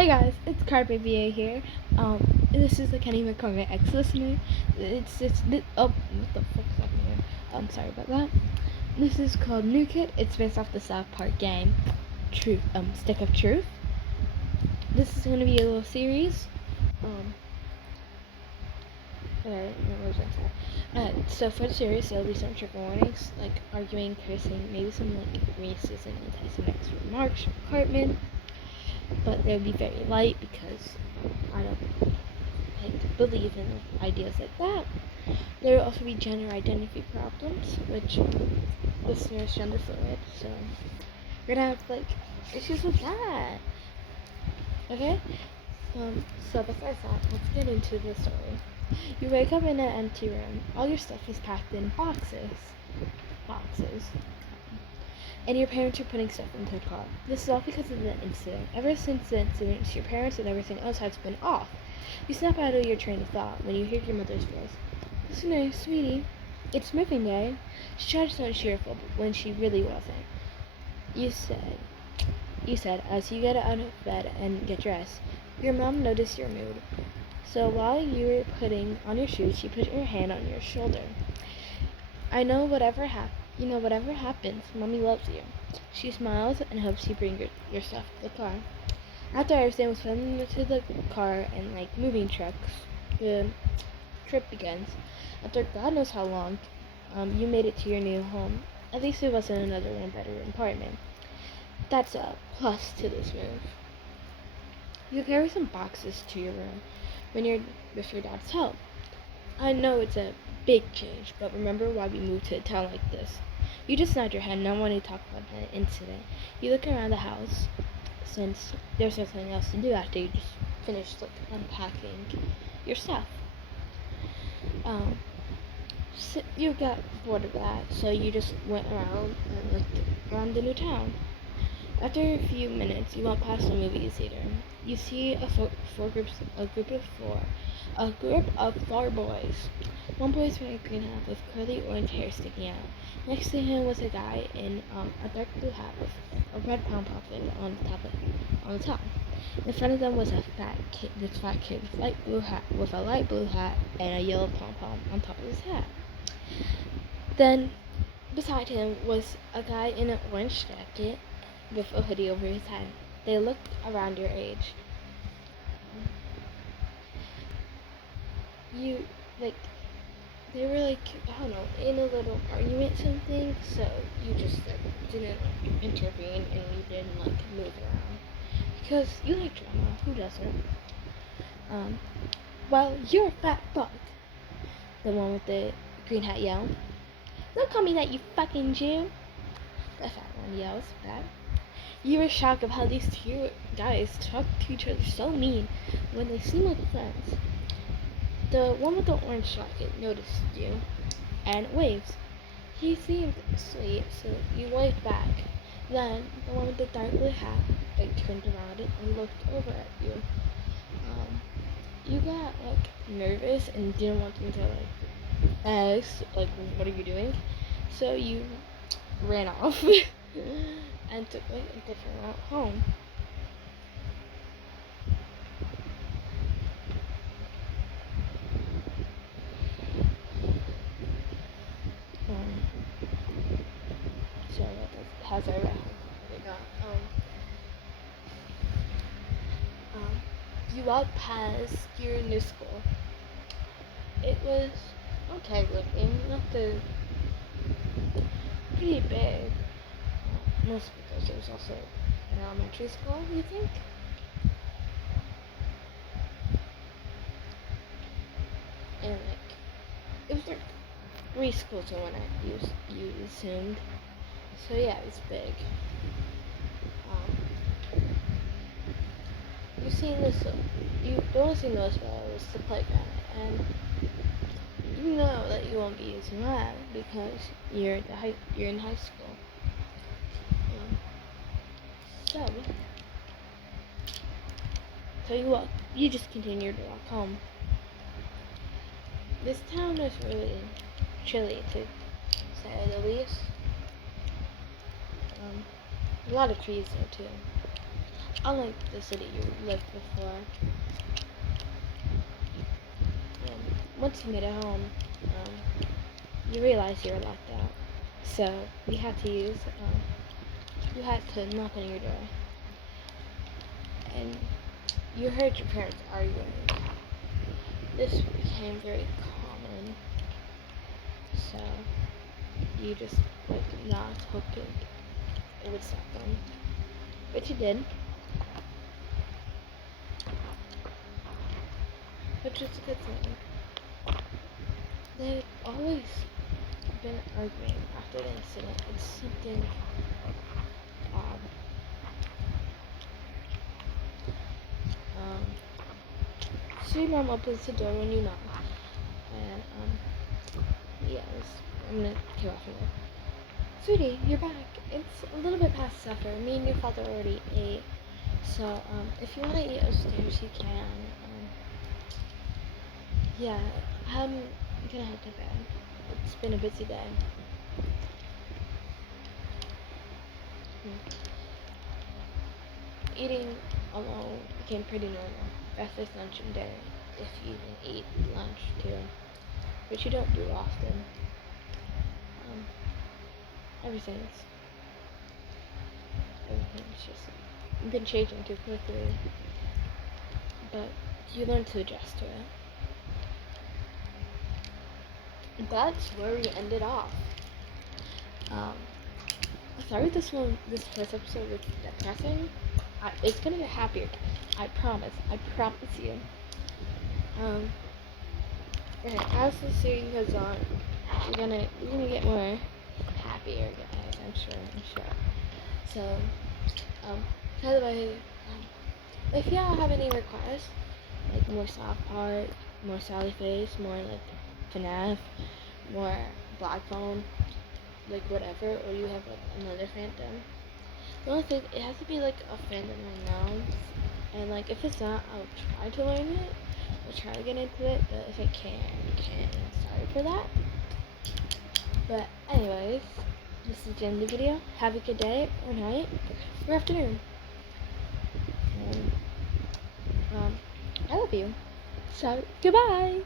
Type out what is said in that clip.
Hey guys, it's Carpe VA here. This is the Kenny McCormick ex listener. Oh, what the fuck's happening here? Sorry about that. This is called New Kid. It's based off the South Park game, Stick of Truth. This is gonna be a little series. So for the series, there'll be some trigger warnings, like arguing, cursing, maybe some like racist and anti-Semitic remarks from Cartman. But they'll be very light because I don't believe in ideas like that. There will also be gender identity problems, which listeners genderfluid, so you're gonna have issues with that. Okay? So besides that, let's get into the story. You wake up in an empty room. All your stuff is packed in boxes. And your parents are putting stuff into the car. This is all because of the incident. Ever since the incident, your parents and everything else has been off. You snap out of your train of thought when you hear your mother's voice. Listen, sweetie, it's moving day. She tried to sound cheerful, but when she really wasn't. You said, as you get out of bed and get dressed, your mom noticed your mood. So while you were putting on your shoes, she put her hand on your shoulder. I know whatever happens, Mommy loves you. She smiles and hopes you bring your stuff to the car. After everything was put into the car and moving trucks, the trip begins. After God knows how long, you made it to your new home. At least it wasn't another one-bedroom apartment. That's a plus to this move. You carry some boxes to your room with your dad's help. I know it's a big change, but remember why we moved to a town like this. You just nod your head, not wanting to talk about the incident. You look around the house, since there's nothing else to do after you just finished unpacking your stuff. So you got bored of that, so you just went around and looked around the new town. After a few minutes, you walk past the movie theater. You see a group of four boys. One boy is wearing a green hat with curly orange hair sticking out. Next to him was a guy in a dark blue hat with a red pom-pom on the top. In front of them was a fat kid with a light blue hat and a yellow pom-pom on top of his hat. Then, beside him was a guy in an orange jacket with a hoodie over his head. They looked around your age. They were I don't know, in a little argument something, so you just didn't intervene and you didn't move around. Because you like drama, who doesn't? Well, you're a fat fuck. The one with the green hat yelled. Don't call me that, you fucking Jew. The fat one yells back. You were shocked of how these two guys talk to each other so mean when they seem like friends. The one with the orange jacket noticed you and waves. He seemed sweet, so you waved back. Then the one with the dark blue hat turned around and looked over at you. You got nervous and didn't want them to ask what are you doing? So you ran off and took a different route home. So how's our you walked past your new school. It was okay looking, pretty big. Mostly because it was also an elementary school, you think? And it was three schools in one you assumed. So yeah, it was big. The only thing noticed about it was the playground, and you know that you won't be using that because you're in high school. So you just continued to walk home. This town is really chilly to say the least. A lot of trees there too. unlike the city you lived before. Once you made it home, you realized you were locked out. So you had to knock on your door. And you heard your parents arguing. This became very common. So you just knocked, hoping it would stop them. But you did. Which is a good thing. They've always been arguing after the incident. It's something odd. So your mom opens the door when you knock. And, yes, I'm gonna kill off here. Sweetie, you're back. It's a little bit past supper. Me and your father already ate. So, if you want to eat upstairs, you can. Yeah, I'm gonna head to bed. It's been a busy day. Eating alone became pretty normal. Breakfast, lunch, and dinner. If you even eat lunch too, which you don't do often. Everything's just been changing too quickly. But you learn to adjust to it. That's where we ended off. Sorry this first episode was depressing. It's gonna get happier. I promise you. And as the series goes on, you're gonna get more happier, guys. I'm sure. So, by the way, if y'all have any requests, like more soft part, more Sally Face, more like FNAF, more Black Phone, like whatever, or you have like another fandom. The only thing, it has to be like a fandom I know, and like if it's not, I'll try to learn it. I'll try to get into it, but if I can't, sorry for that. But anyways, this is the end of the video. Have a good day, or night, or afternoon. And I love you. So goodbye.